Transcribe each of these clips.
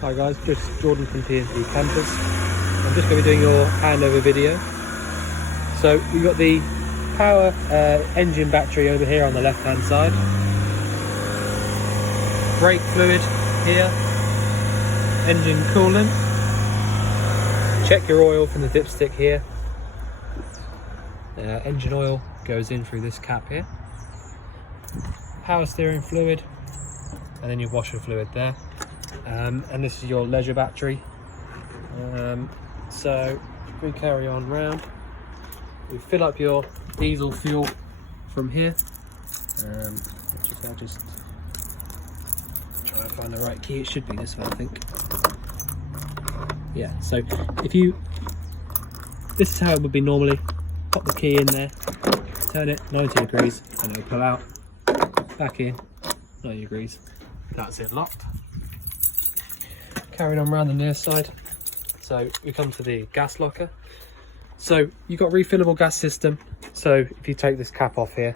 Hi guys, just Jordan from P&P Campers. I'm just going to be doing your handover video. So we've got the power engine battery over here on the left hand side. Brake fluid here. Engine coolant. Check your oil from the dipstick here. Engine oil goes in through this cap here. Power steering fluid, and then your washer fluid there. And this is your leisure battery. So if we carry on round, we fill up your diesel fuel from here. I'll just try and find the right key. It should be this way, I think. Yeah, so this is how it would be normally. Pop the key in there, turn it 90 degrees, and it'll pull out. Back in, 90 degrees. That's it locked. Carrying on around the near side. So we come to the gas locker. So you've got refillable gas system. So if you take this cap off here,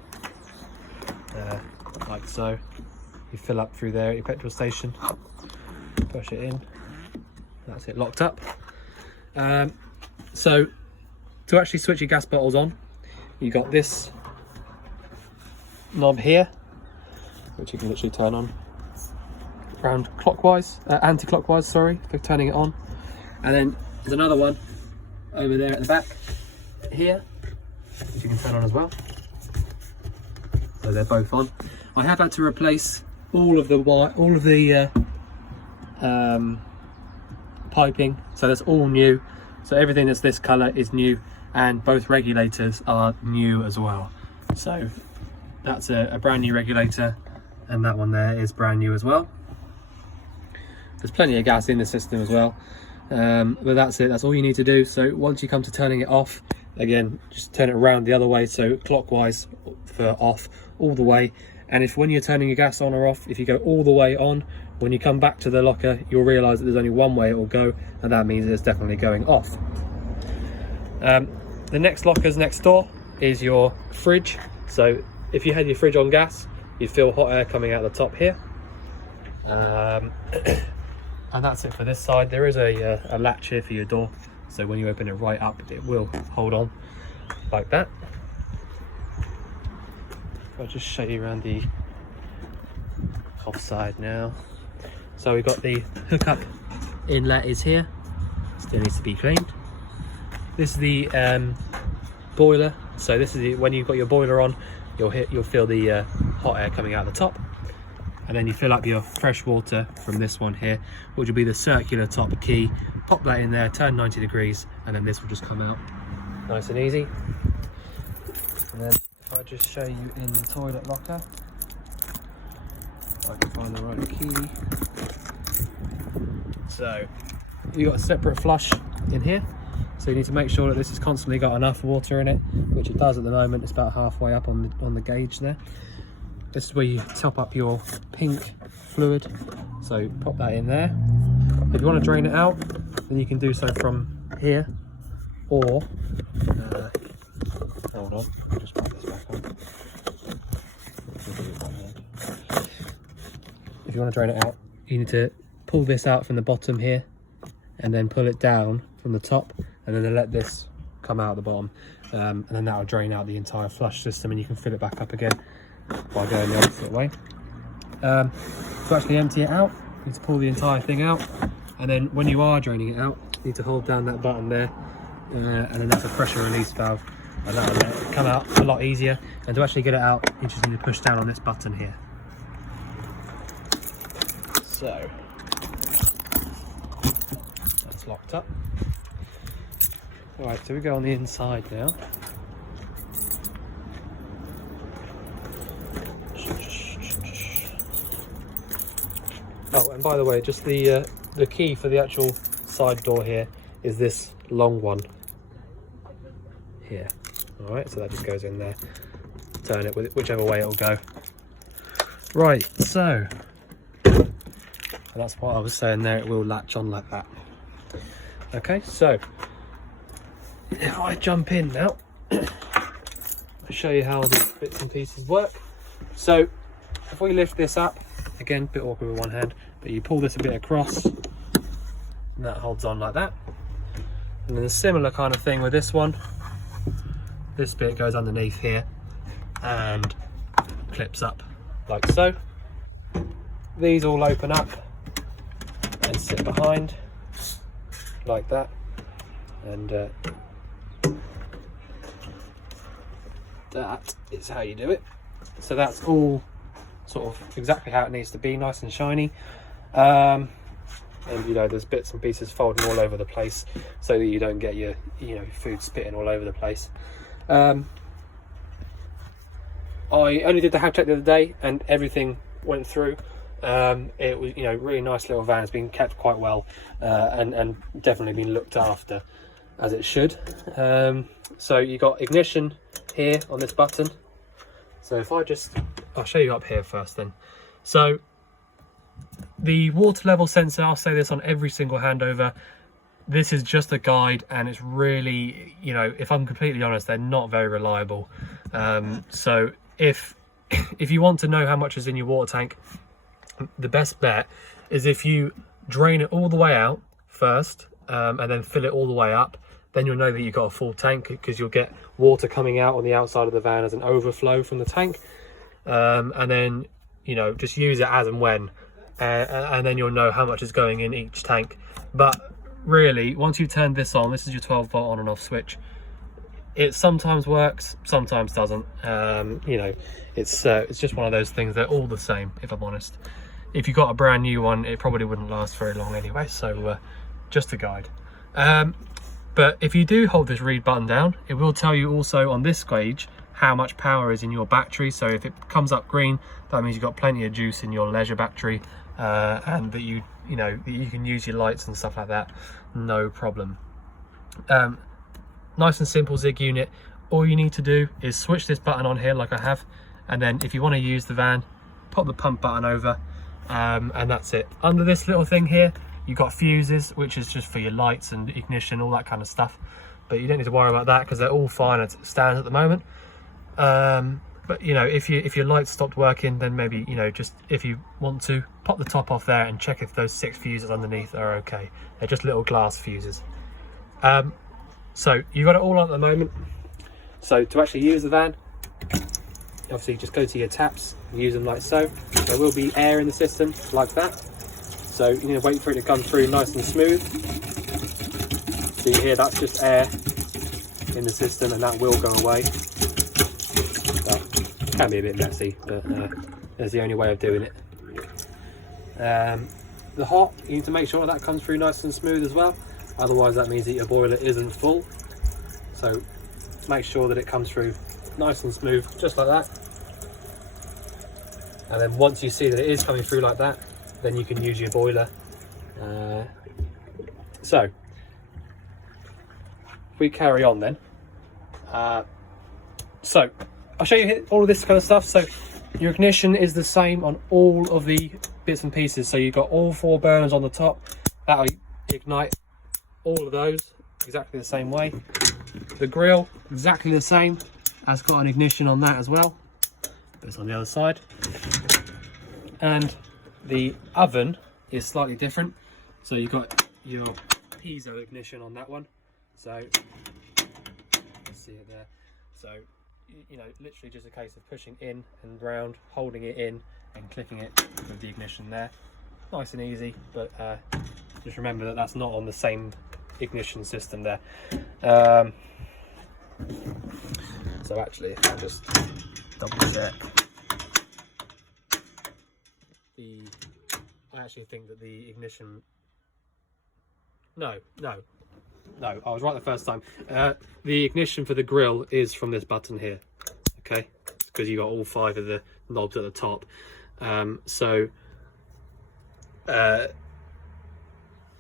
like so, you fill up through there at your petrol station, push it in, that's it locked up. So to actually switch your gas bottles on, you got this knob here, which you can literally turn on round clockwise, anti-clockwise, sorry, for turning it on. And then there's another one over there at the back here, which you can turn on as well. So they're both on. I have had to replace all of the piping, so that's all new. So everything that's this colour is new, and both regulators are new as well. So that's a brand new regulator, and that one there is brand new as well. There's plenty of gas in the system as well, but that's it. That's all you need to do. So once you come to turning it off, again, just turn it around the other way, so clockwise for off all the way. And if when you're turning your gas on or off, if you go all the way on, when you come back to the locker, you'll realise that there's only one way it will go, and that means it's definitely going off. The next lockers next door is your fridge. So if you had your fridge on gas, you'd feel hot air coming out the top here. And that's it for this side. There is a latch here for your door, so when you open it right up, it will hold on like that. I'll just show you around the off side now. So we've got the hookup inlet is here, still needs to be cleaned. This is the boiler. So this is when you've got your boiler on, you'll feel the hot air coming out the top. And then you fill up your fresh water from this one here, which will be the circular top key. Pop that in there, turn 90 degrees, and then this will just come out nice and easy. And then if I just show you in the toilet locker, if I can find the right key. So you've got a separate flush in here. So you need to make sure that this has constantly got enough water in it, which it does at the moment. It's about halfway up on the gauge there. This is where you top up your pink fluid, so pop that in there. If you want to drain it out, then you can do so from here, or hold on, I'll just put this back on. If you want to drain it out, you need to pull this out from the bottom here, and then pull it down from the top, and then let this come out the bottom, and then that will drain out the entire flush system, and you can fill it back up again by going the opposite way. To actually empty it out, you need to pull the entire thing out, and then when you are draining it out, you need to hold down that button there, and then that's a pressure release valve, and that will let it come out a lot easier. And to actually get it out, you just need to push down on this button here. So that's locked up. Alright, so we go on the inside now. Oh, and by the way, just the key for the actual side door here is this long one here. All right, so that just goes in there. Turn it with whichever way it'll go. Right, so and that's what I was saying there. It will latch on like that. Okay, so if I jump in now, I'll show you how the bits and pieces work. So if we lift this up, again, a bit awkward with one hand, but you pull this a bit across, and that holds on like that. And then a similar kind of thing with this one. This bit goes underneath here and clips up like so. These all open up and sit behind like that, and that is how you do it. So that's all sort of exactly how it needs to be, nice and shiny. And you know, there's bits and pieces folding all over the place so that you don't get your, you know, food spitting all over the place. I only did the hab check the other day and everything went through. It was, you know, really nice little van. It's been kept quite well, and definitely been looked after as it should. So you got ignition here on this button. So if I'll show you up here first then. So the water level sensor, I'll say this on every single handover, this is just a guide, and it's really, you know, if I'm completely honest, they're not very reliable. So if you want to know how much is in your water tank, the best bet is if you drain it all the way out first, and then fill it all the way up. Then you'll know that you've got a full tank, because you'll get water coming out on the outside of the van as an overflow from the tank. And then, you know, just use it as and when, and then you'll know how much is going in each tank. But really, once you turn this on, this is your 12-volt on and off switch. It sometimes works, sometimes doesn't. You know, it's just one of those things. They're all the same, if I'm honest. If you got a brand new one, it probably wouldn't last very long anyway. So just a guide. But if you do hold this read button down, it will tell you also on this gauge how much power is in your battery. So if it comes up green, that means you've got plenty of juice in your leisure battery, and that you know you can use your lights and stuff like that, no problem. Nice and simple Zig unit. All you need to do is switch this button on here like I have, and then if you want to use the van, pop the pump button over, and that's it. Under this little thing here, you've got fuses, which is just for your lights and ignition, all that kind of stuff. But you don't need to worry about that because they're all fine as it stands at the moment. But you know, if your lights stopped working, then maybe, you know, just if you want to, pop the top off there and check if those 6 fuses underneath are okay. They're just little glass fuses. So you've got it all on at the moment. So to actually use the van, obviously just go to your taps and use them like so. There will be air in the system like that. So you need to wait for it to come through nice and smooth. So you hear that's just air in the system, and that will go away. But it can be a bit messy, but there's the only way of doing it. The hot, you need to make sure that comes through nice and smooth as well. Otherwise that means that your boiler isn't full. So make sure that it comes through nice and smooth, just like that. And then once you see that it is coming through like that, then you can use your boiler. So if we carry on then. So I'll show you all of this kind of stuff. So your ignition is the same on all of the bits and pieces. So you've got all 4 burners on the top. That'll ignite all of those exactly the same way. The grill, exactly the same. Has got an ignition on that as well. But it's on the other side. And the oven is slightly different. So you've got your piezo ignition on that one. So let's see it there. So you know, literally just a case of pushing in and round, holding it in and clicking it with the ignition there. Nice and easy, but just remember that that's not on the same ignition system there. So actually, if I just double check, I actually think that the ignition, no, I was right the first time. The ignition for the grill is from this button here, okay? Because you got all 5 of the knobs at the top.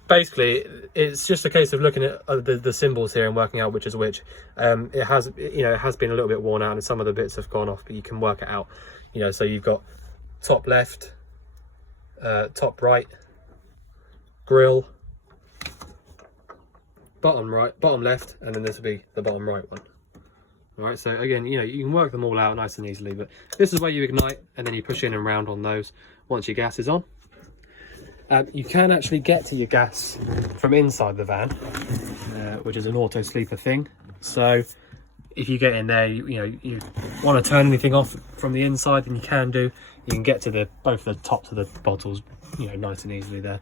Basically, it's just a case of looking at the symbols here and working out which is which. It has been a little bit worn out, and some of the bits have gone off, but you can work it out. You know, so you've got top left, top right, grill, bottom right, bottom left, and then this will be the bottom right one. All right, so again, you know, you can work them all out nice and easily, but this is where you ignite, and then you push in and round on those once your gas is on. You can actually get to your gas from inside the van, which is an auto sleeper thing. So if you get in there, you want to turn anything off from the inside, then you can do. You can get to both the tops of the bottles, nice and easily there.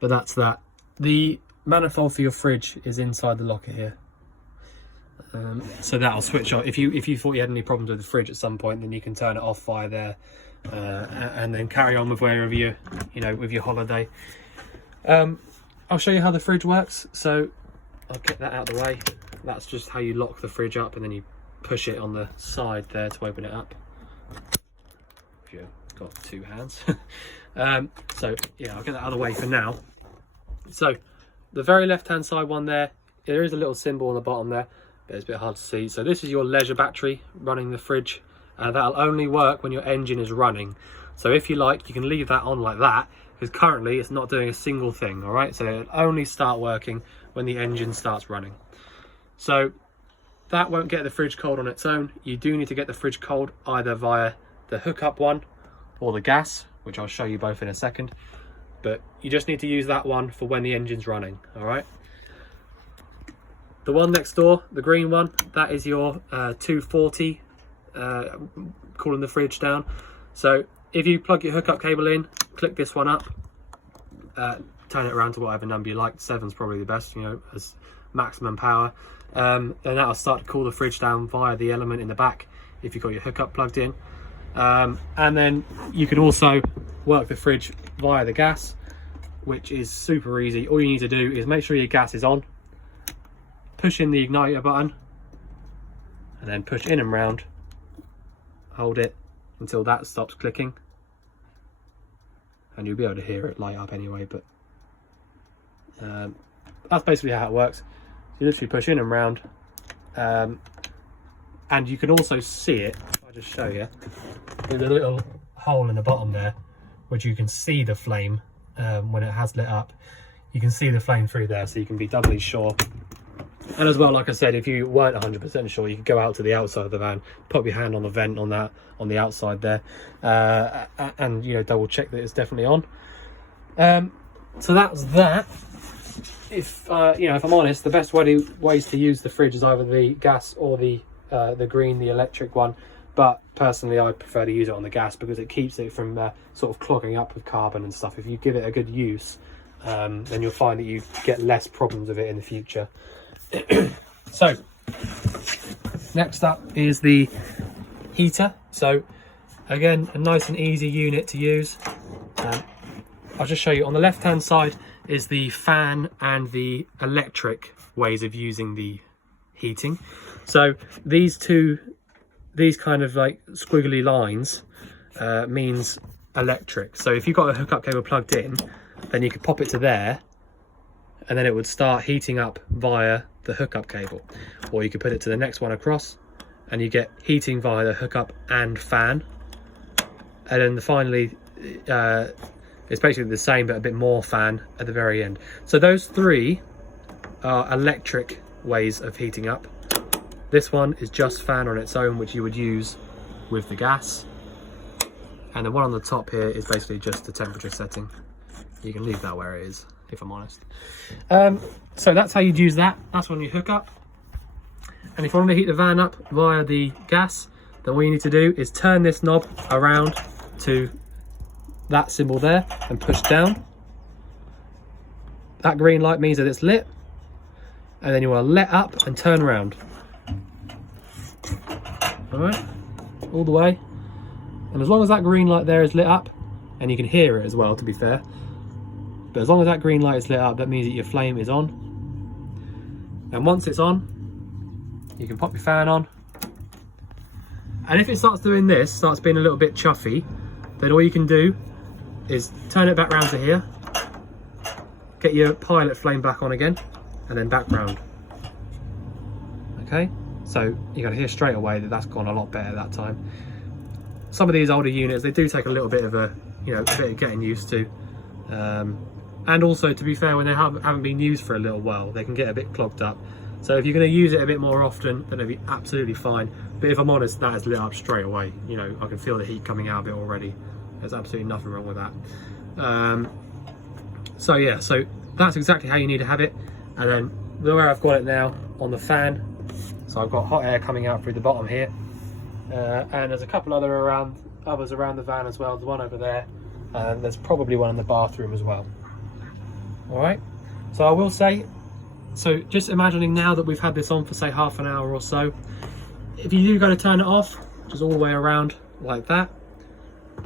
But that's that. The manifold for your fridge is inside the locker here. So that'll switch off. If you thought you had any problems with the fridge at some point, then you can turn it off via there, and then carry on with wherever you with your holiday. I'll show you how the fridge works. So I'll get that out of the way. That's just how you lock the fridge up, and then you push it on the side there to open it up. If you've got two hands. So yeah, I'll get that out of the way for now. So the very left hand side one there is a little symbol on the bottom there, but it's a bit hard to see. So this is your leisure battery running the fridge. That'll only work when your engine is running. So if you like, you can leave that on like that, because currently it's not doing a single thing. All right, so it'll only start working when the engine starts running. So that won't get the fridge cold on its own. You do need to get the fridge cold either via the hookup one or the gas, which I'll show you both in a second. But you just need to use that one for when the engine's running. All right. The one next door, the green one, that is your 240, cooling the fridge down. So if you plug your hookup cable in, click this one up, turn it around to whatever number you like. 7's probably the best, as maximum power. Then that'll start to cool the fridge down via the element in the back if you've got your hookup plugged in. And then you can also work the fridge via the gas, which is super easy. All you need to do is make sure your gas is on, push in the igniter button, and then push in and round, hold it until that stops clicking, and you'll be able to hear it light up anyway. But that's basically how it works. You literally push in and round, and you can also see it. I'll just show you. There's a little hole in the bottom there, which you can see the flame when it has lit up. You can see the flame through there, so you can be doubly sure. And as well, like I said, if you weren't 100% sure, you could go out to the outside of the van, pop your hand on the vent on the outside there, and double check that it's definitely on. So that's that. If if I'm honest, the best ways to use the fridge is either the gas or the green, the electric one. But personally, I prefer to use it on the gas because it keeps it from sort of clogging up with carbon and stuff. If you give it a good use, then you'll find that you get less problems with it in the future. So next up is the heater. So again, a nice and easy unit to use. I'll just show you. On the left hand side is the fan and the electric ways of using the heating. So these kind of like squiggly lines means electric. So if you've got a hookup cable plugged in, then you could pop it to there, and then it would start heating up via the hookup cable. Or you could put it to the next one across, and you get heating via the hookup and fan. And then finally, it's basically the same but a bit more fan at the very end. So those three are electric ways of heating up. This one is just fan on its own, which you would use with the gas. And the one on the top here is basically just the temperature setting. You can leave that where it is, if I'm honest. So that's how you'd use that. That's when you hook up. And if you want to heat the van up via the gas, then what you need to do is turn this knob around to that symbol there and push down. That green light means that it's lit. And then you want to let up and turn around. Alright, all the way. And as long as that green light there is lit up, and you can hear it as well, to be fair, but as long as that green light is lit up, that means that your flame is on. And once it's on, you can pop your fan on. And if it starts doing this, starts being a little bit chuffy, then all you can do is turn it back round to here, get your pilot flame back on again, and then back round. Okay, so you got to hear straight away that that's gone a lot better that time. Some of these older units, they do take a little bit of a bit of getting used to. And also, to be fair, when they haven't been used for a little while, they can get a bit clogged up. So if you're going to use it a bit more often, then it'll be absolutely fine. But if I'm honest, that is lit up straight away. I can feel the heat coming out of it already. There's absolutely nothing wrong with that. So yeah, so that's exactly how you need to have it. And then where I've got it now on the fan, so I've got hot air coming out through the bottom here, and there's a couple others around the van as well. There's one over there, and there's probably one in the bathroom as well. All right, so I will say, so just imagining now that we've had this on for say half an hour or so, if you do go to turn it off, just all the way around like that,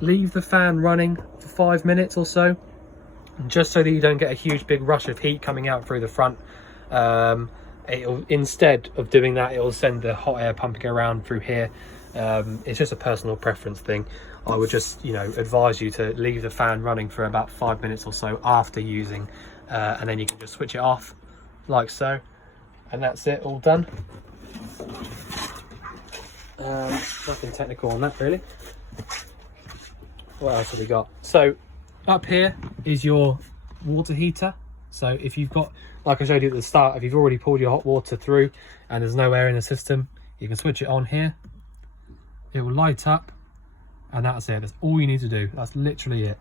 leave the fan running for 5 minutes or so, just so that you don't get a huge big rush of heat coming out through the front. It'll, instead of doing that, it will send the hot air pumping around through here. It's just a personal preference thing. I would just, you know, advise you to leave the fan running for about 5 minutes or so after using, and then you can just switch it off like so, and that's it, all done. Nothing technical on that really. What else have we got? So up here is your water heater. So if you've got, like I showed you at the start, if you've already pulled your hot water through and there's no air in the system, you can switch it on here. It will light up, and that's it. That's all you need to do. That's literally it.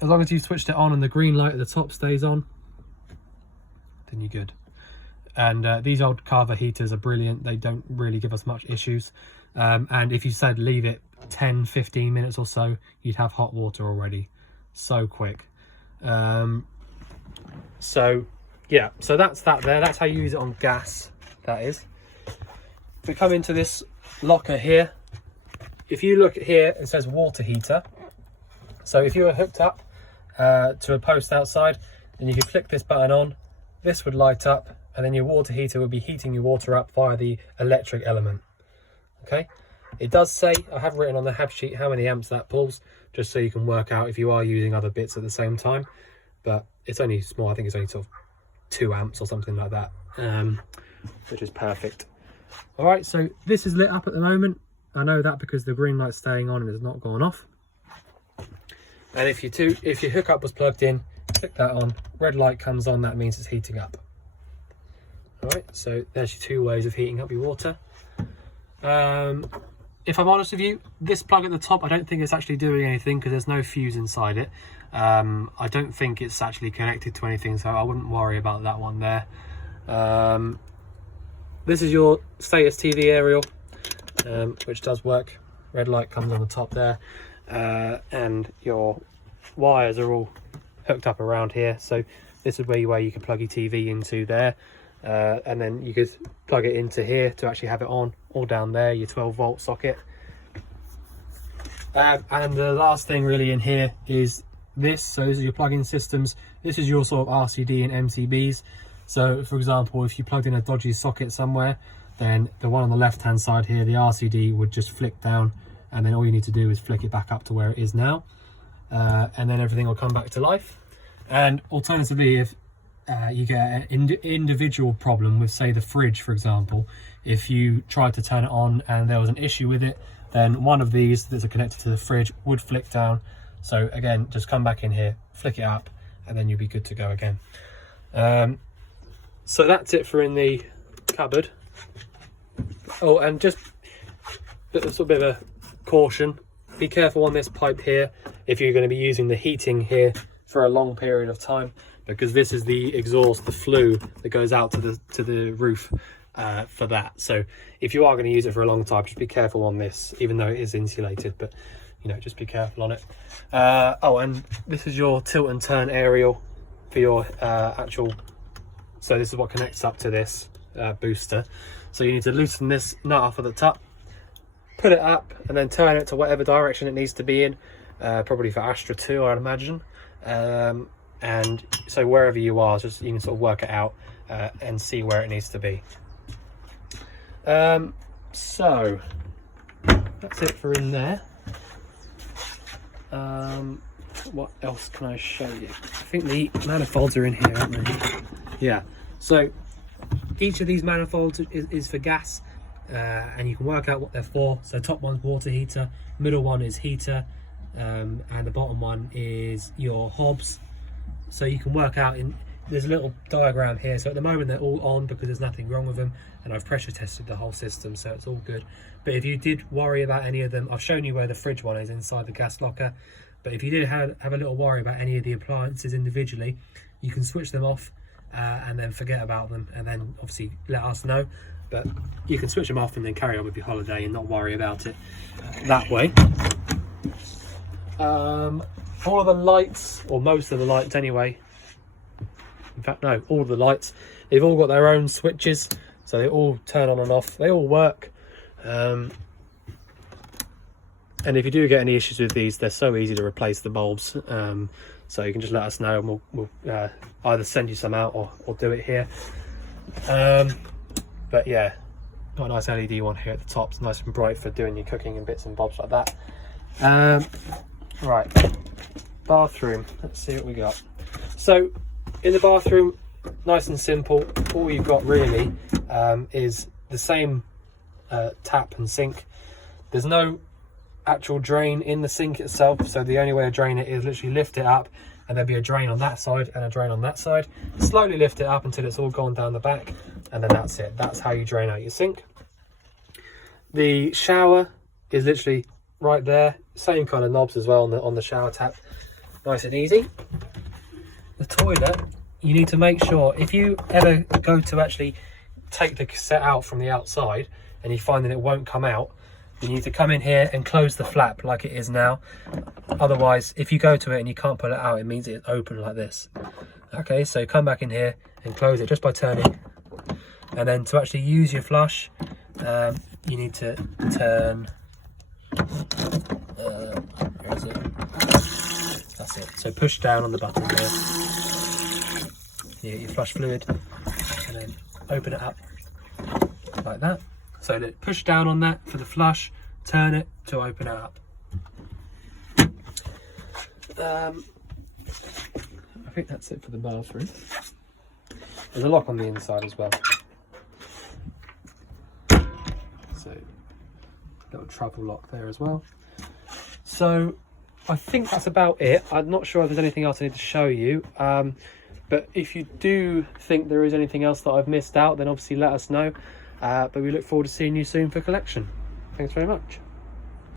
As long as you've switched it on and the green light at the top stays on, then you're good. And these old Carver heaters are brilliant. They don't really give us much issues. And if you said leave it 10-15 minutes or so, you'd have hot water already. So quick. So yeah, so that's that there. That's how you use it on gas, that is. If we come into this locker here, if you look at here, it says water heater. So if you were hooked up to a post outside, then you could click this button on, this would light up, and then your water heater would be heating your water up via the electric element. Okay, it does say, I have written on the hab sheet how many amps that pulls, just so you can work out if you are using other bits at the same time. But it's only small, I think it's only sort of 2 amps or something like that, which is perfect. All right, so this is lit up at the moment. I know that because the green light's staying on and it's not gone off. And if your hookup was plugged in, click that on, red light comes on, that means it's heating up. All right, so there's your 2 ways of heating up your water. If I'm honest with you, this plug at the top, I don't think it's actually doing anything because there's no fuse inside it. I don't think it's actually connected to anything, so I wouldn't worry about that one there. This is your status TV aerial, which does work. Red light comes on the top there, and your wires are all hooked up around here. So this is where you can plug your TV into there, and then you could plug it into here to actually have it on, or down there, your 12-volt socket. And the last thing really in here is this. So this is your plug-in systems. This is your sort of RCD and MCBs. So for example, if you plugged in a dodgy socket somewhere, then the one on the left hand side here, the RCD would just flick down, and then all you need to do is flick it back up to where it is now, and then everything will come back to life. And alternatively, if you get an individual problem with, say, the fridge, for example, if you tried to turn it on and there was an issue with it, then one of these that are connected to the fridge would flick down. So again, just come back in here, flick it up, and then you'll be good to go again. So that's it for in the cupboard. Oh, and just a little bit of a caution, be careful on this pipe here if you're going to be using the heating here for a long period of time, because this is the exhaust, the flue that goes out to the roof for that. So if you are going to use it for a long time, just be careful on this, even though it is insulated, but you know, just be careful on it. Oh, and this is your tilt and turn aerial for your actual, so this is what connects up to this booster. So you need to loosen this nut off at the top, put it up, and then turn it to whatever direction it needs to be in, probably for Astra 2, I'd imagine. And so wherever you are, just you can sort of work it out and see where it needs to be. So that's it for in there. What else can I show you? I think the manifolds are in here, aren't they? Yeah, so each of these manifolds is for gas, and you can work out what they're for. So top one's water heater, middle one is heater, and the bottom one is your hobs. So you can work out there's a little diagram here. So at the moment they're all on because there's nothing wrong with them, and I've pressure tested the whole system, so it's all good. But if you did worry about any of them, I've shown you where the fridge one is inside the gas locker. But if you did have a little worry about any of the appliances individually, you can switch them off and then forget about them, and then obviously let us know. But you can switch them off and then carry on with your holiday and not worry about it that way. All of the lights, or most of the lights anyway, in fact no, all of the lights, they've all got their own switches, so they all turn on and off, they all work. And if you do get any issues with these, they're so easy to replace the bulbs, so you can just let us know and we'll either send you some out or do it here. But yeah, got a nice LED one here at the top. It's nice and bright for doing your cooking and bits and bobs like that. Right, bathroom, let's see what we got. So in the bathroom, nice and simple, all you've got really is the same tap and sink. There's no actual drain in the sink itself, so the only way to drain it is literally lift it up, and there'll be a drain on that side and a drain on that side. Slowly lift it up until it's all gone down the back, and then that's it. That's how you drain out your sink. The shower is literally right there, same kind of knobs as well on the shower tap, nice and easy. The toilet, you need to make sure, if you ever go to actually take the cassette out from the outside and you find that it won't come out, you need to come in here and close the flap like it is now. Otherwise, if you go to it and you can't pull it out, it means it's open like this. Okay, so come back in here and close it just by turning. And then to actually use your flush, you need to turn, where is it? That's it. So push down on the button there. You get your flush fluid, and then open it up like that. So push down on that for the flush, turn it to open it up. I think that's it for the bathroom. There's a lock on the inside as well. So, little travel lock there as well. So, I think that's about it. I'm not sure if there's anything else I need to show you. But if you do think there is anything else that I've missed out, then obviously let us know. But we look forward to seeing you soon for collection. Thanks very much.